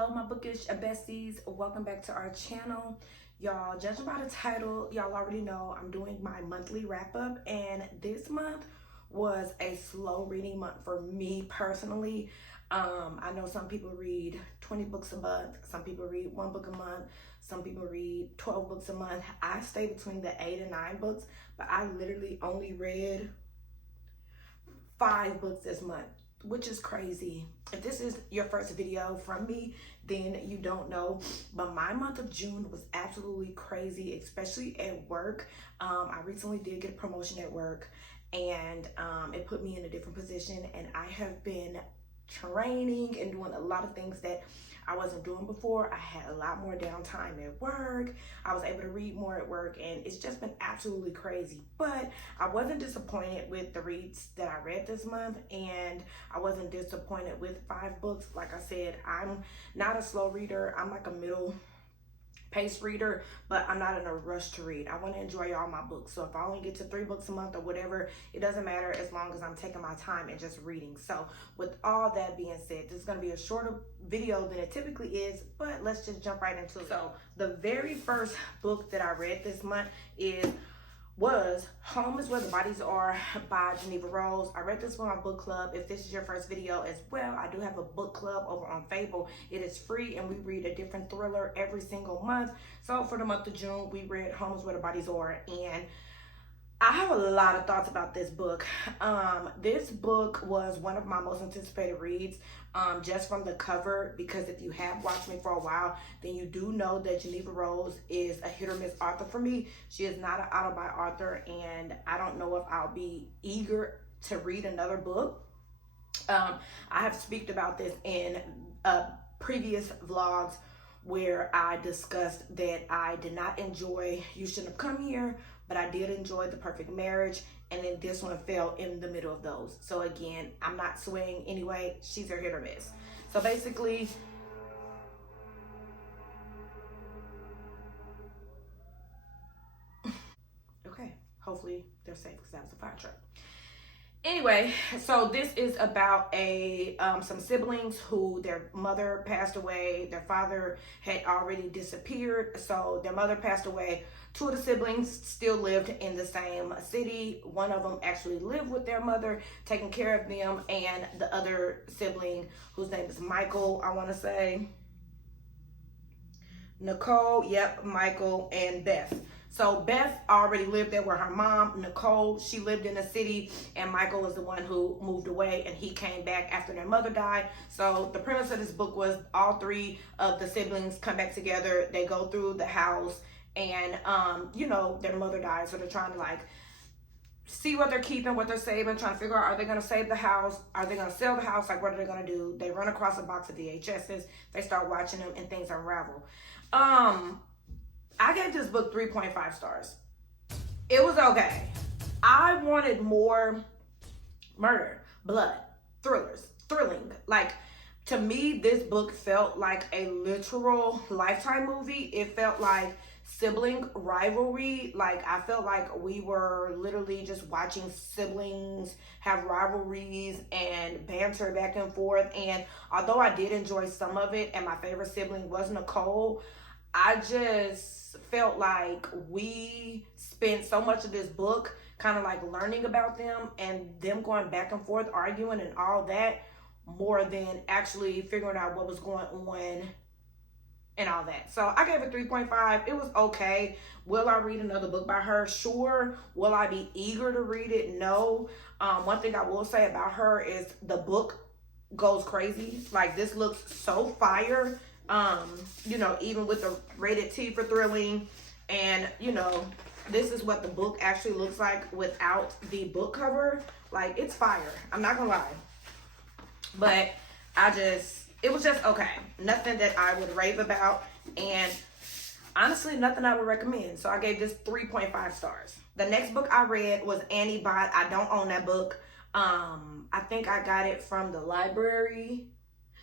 Hello, my bookish besties. Welcome back to our channel. Y'all, judging by the title, y'all already know I'm doing my monthly wrap up, and this month was a slow reading month for me personally. I know some people read 20 books a month, some people read 1 book a month, some people read 12 books a month. I stay between the 8 and 9 books, but I literally only read 5 books this month, which is crazy. If this is your first video from me, then you don't know, but my month of June was absolutely crazy, especially at work. I recently did get a promotion at work, and it put me in a different position, and I have been training and doing a lot of things that I wasn't doing before. I had a lot more downtime at work. I was able to read more at work, and it's just been absolutely crazy. But I wasn't disappointed with the reads that I read this month, and I wasn't disappointed with 5 books. Like I said, I'm not a slow reader. I'm like a middle pace reader, but I'm not in a rush to read. I want to enjoy all my books. So if I only get to 3 books a month or whatever, it doesn't matter as long as I'm taking my time and just reading. So with all that being said, this is going to be a shorter video than it typically is, but let's just jump right into it. So the very first book that I read this month was Home is Where the Bodies Are by Geneva Rose. I read this for my book club. If this is your first video as well, I do have a book club over on Fable. It is free, and we read a different thriller every single month. So for the month of June, we read Home is Where the Bodies Are, and I have a lot of thoughts about this book. This book was one of my most anticipated reads, just from the cover, because if you have watched me for a while, then you do know that Geneva Rose is a hit or miss author for me. She is not an auto-buy author, and I don't know if I'll be eager to read another book. I have spoken about this in previous vlogs where I discussed that I did not enjoy You Shouldn't Have Come Here, but I did enjoy The Perfect Marriage, and then this one fell in the middle of those. So again, I'm not swaying anyway. She's a hit or miss. So basically, okay, hopefully they're safe because that was a fire truck. Anyway, so this is about some siblings who their mother passed away. Their father had already disappeared, so their mother passed away. 2 of the siblings still lived in the same city. One of them actually lived with their mother, taking care of them, and the other sibling, whose name is Michael, I want to say. Nicole, yep, Michael, and Beth. So Beth already lived there with her mom. Nicole, she lived in the city, and Michael was the one who moved away, and he came back after their mother died. So the premise of this book was all 3 of the siblings come back together. They go through the house, and you know, their mother died, so they're trying to like see what they're keeping, what they're saving, trying to figure out, are they going to save the house? Are they going to sell the house? Like, what are they going to do? They run across a box of VHSs. They start watching them, and things unravel. I gave this book 3.5 stars. It was okay. I wanted more murder, blood, thrilling. Like, to me, this book felt like a literal Lifetime movie. It felt like sibling rivalry. Like, I felt like we were literally just watching siblings have rivalries and banter back and forth. And although I did enjoy some of it, and my favorite sibling was Nicole, I just felt like we spent so much of this book kind of like learning about them and them going back and forth, arguing and all that, more than actually figuring out what was going on and all that. So I gave it 3.5. It was okay. Will I read another book by her? Sure. Will I be eager to read it? No. One thing I will say about her is the book goes crazy. Like, this looks so fire. You know, even with the rated T for thrilling, and you know, this is what the book actually looks like without the book cover. Like, it's fire. I'm not gonna lie, but it was just okay. Nothing that I would rave about, and honestly, nothing I would recommend. So I gave this 3.5 stars. The next book I read was Annie Bot. I don't own that book. I think I got it from the library.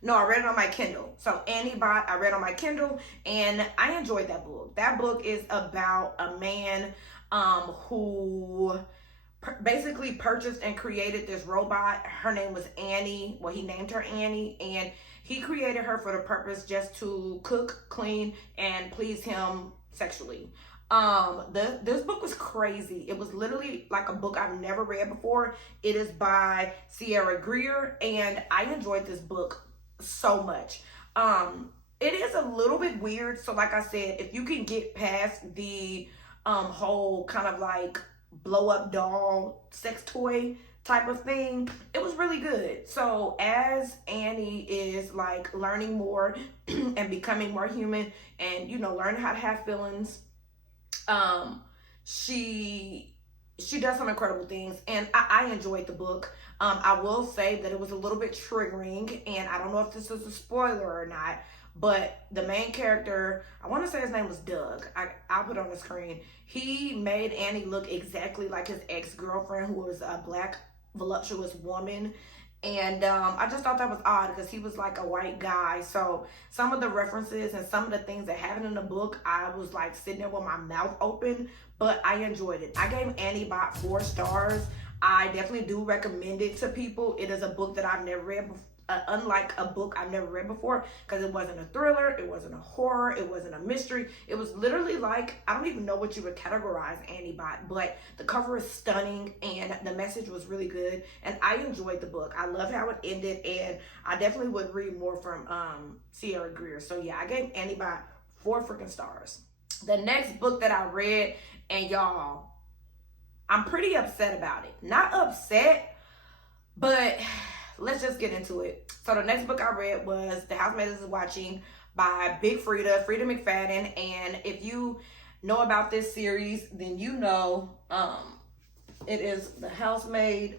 No, I read it on my Kindle. So Annie Bot, I read on my Kindle, and I enjoyed that book. That book is about a man who basically purchased and created this robot. Her name was Annie. Well, he named her Annie, and He created her for the purpose just to cook, clean, and please him sexually. This book was crazy. It was literally like a book I've never read before. It is by Sierra Greer, and I enjoyed this book so much. It is a little bit weird. So like I said, if you can get past the whole kind of like blow up doll sex toy type of thing, it was really good. So as Annie is like learning more and becoming more human and, you know, learning how to have feelings, she does some incredible things, and I enjoyed the book. I will say that it was a little bit triggering, and I don't know if this is a spoiler or not, but the main character, I want to say his name was Doug. I'll put it on the screen. He made Annie look exactly like his ex-girlfriend, who was a black voluptuous woman. And I just thought that was odd because he was like a white guy. So some of the references and some of the things that happened in the book, I was like sitting there with my mouth open, but I enjoyed it. I gave Annie about 4 stars. I definitely do recommend it to people. It is a book that I've never read before. Unlike a book I've never read before, because it wasn't a thriller, it wasn't a horror, it wasn't a mystery. It was literally like, I don't even know what you would categorize Annie by, but the cover is stunning and the message was really good, and I enjoyed the book. I love how it ended, and I definitely would read more from Sierra Greer. So yeah, I gave Annie by 4 freaking stars. The next book that I read, and y'all, I'm pretty upset about it. Not upset, but let's just get into it. So the next book I read was The Housemate is Watching by Big Frida McFadden. And if you know about this series, then you know it is the Housemaid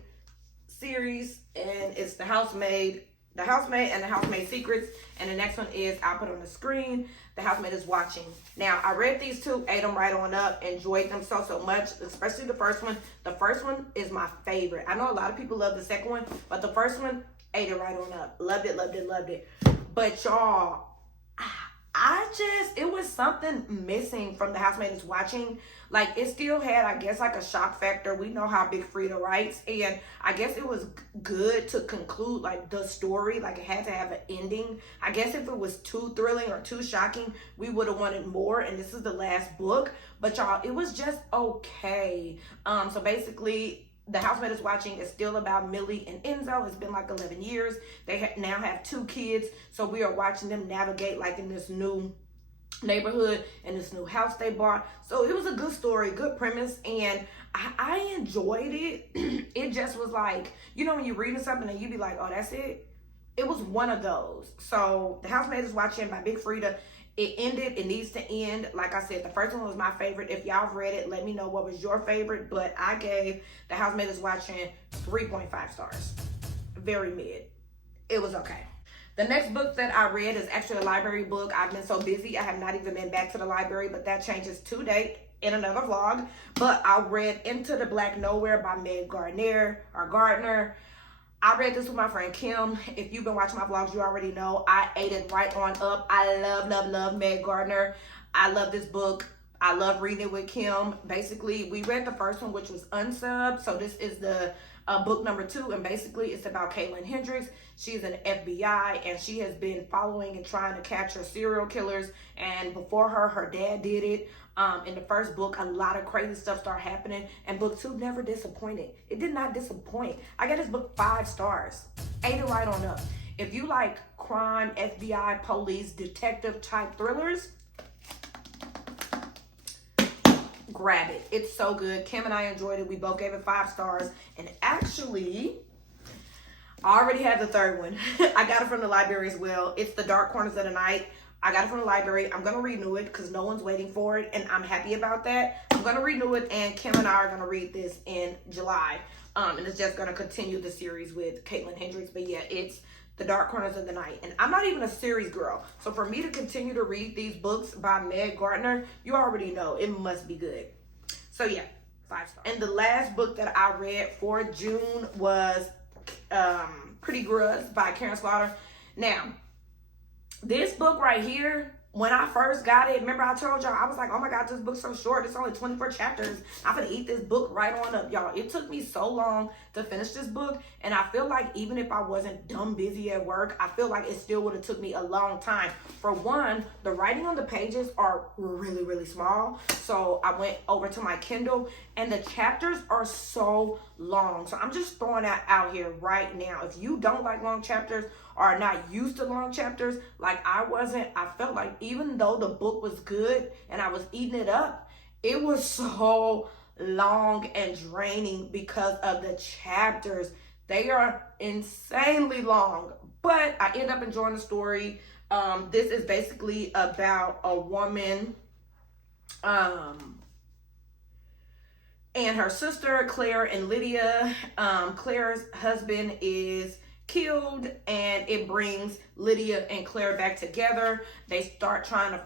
series, and it's the Housemaid and the Housemaid Secrets. And the next one is, I'll put on the screen, The Housemate is Watching. Now, I read these 2, ate them right on up, enjoyed them so much, especially the first one. The first one is my favorite. I know a lot of people love the second one, but the first one, ate it right on up. Loved it. But y'all, it was something missing from The Housemaid is Watching. Like, it still had, I guess, like a shock factor. We know how Big Frida writes, and I guess it was good to conclude, like, the story. Like, it had to have an ending. I guess if it was too thrilling or too shocking, we would have wanted more, and this is the last book. But y'all, it was just okay. So basically, The Housemaid is Watching is still about Millie and Enzo. It's been like 11 years. They now have 2 kids, so we are watching them navigate, like, in this new neighborhood and this new house they bought. So it was a good story, good premise, and I enjoyed it. It just was like, you know, when you're reading something and you be like, oh, that's it. It was one of those. So The Housemaid is Watching by Big Frida. It ended. It needs to end. Like I said, the first one was my favorite. If y'all have read it, let me know what was your favorite. But I gave The Housemaid is Watching 3.5 stars. Very mid. It was okay. The next book that I read is actually a library book. I've been so busy, I have not even been back to the library, but that changes today in another vlog. But I read Into the Black Nowhere by Meg Gardner. I read this with my friend Kim. If you've been watching my vlogs, you already know I ate it right on up. I love Meg Gardner. I love this book. I love reading it with Kim. Basically, we read the first one, which was unsubbed. So this is the book number 2, and basically it's about Caitlin Hendricks. She's an FBI, and she has been following and trying to capture serial killers, and before her dad did it. In the first book, a lot of crazy stuff started happening, and book 2 never disappointed. It did not disappoint. I got this book 5 stars. Ate it right on up. If you like crime, FBI, police, detective type thrillers, grab it. It's so good. Kim and I enjoyed it. We both gave it 5 stars. And actually, I already have the third one. I got it from the library as well. It's The Dark Corners of the Night. I got it from the library. I'm going to renew it because no one's waiting for it, and I'm happy about that. I'm going to renew it, and Kim and I are going to read this in July. And it's just going to continue the series with Caitlin Hendricks. But yeah, it's The Dark Corners of the Night. And I'm not even a series girl. So for me to continue to read these books by Meg Gardner, you already know it must be good. So yeah, 5 stars. And the last book that I read for June was Pretty Grust by Karen Slaughter. Now, this book right here, when I first got it, remember I told y'all, I was like, oh my God, this book's so short. It's only 24 chapters. I'm gonna eat this book right on up, y'all. It took me so long to finish this book. And I feel like even if I wasn't dumb busy at work, I feel like it still would have took me a long time. For one, the writing on the pages are really, really small. So I went over to my Kindle and the chapters are so long. So I'm just throwing that out here right now. If you don't like long chapters, are not used to long chapters like I wasn't, I felt like even though the book was good and I was eating it up, it was so long and draining because of the chapters. They are insanely long, but I end up enjoying the story. This is basically about a woman and her sister, Claire and Lydia. Claire's husband is killed, and it brings Lydia and Claire back together. They start trying to,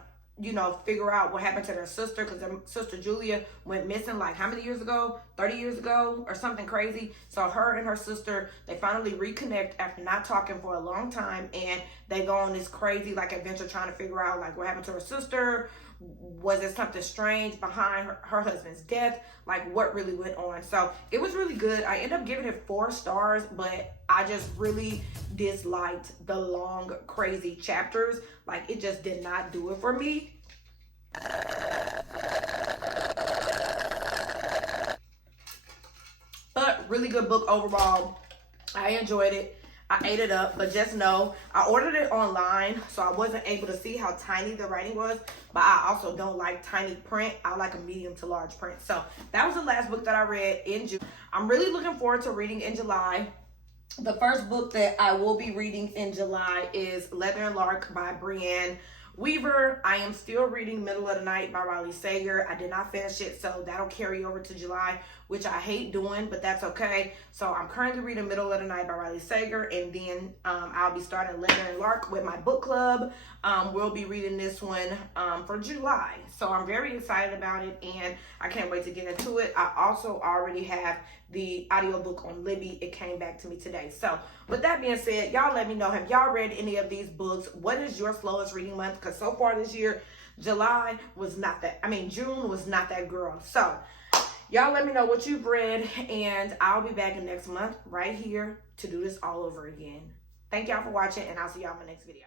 figure out what happened to their sister, because their sister Julia went missing like how many years ago? 30 years ago or something crazy. So her and her sister, they finally reconnect after not talking for a long time, and they go on this crazy like adventure trying to figure out like what happened to her sister. Was there something strange behind her husband's death? Like what really went on? So it was really good. I ended up giving it 4 stars, but I just really disliked the long, crazy chapters. Like it just did not do it for me. But really good book overall. I enjoyed it. I ate it up, but just know I ordered it online, so I wasn't able to see how tiny the writing was, but I also don't like tiny print. I like a medium to large print. So that was the last book that I read in June. I'm really looking forward to reading in July. The first book that I will be reading in July is Leather and Lark by Brienne Weaver. I am still reading Middle of the Night by Riley Sager. I did not finish it, so that'll carry over to July, which I hate doing, but that's okay. So I'm currently reading Middle of the Night by Riley Sager, and then I'll be starting Leather and Lark with my book club. We'll be reading this one for July. So I'm very excited about it, and I can't wait to get into it. I also already have the audiobook on Libby. It came back to me today. So with that being said, y'all let me know, have y'all read any of these books? What is your slowest reading month? Because so far this year, June was not that girl. So y'all let me know what you've read, and I'll be back in next month right here to do this all over again. Thank y'all for watching, and I'll see y'all in my next video.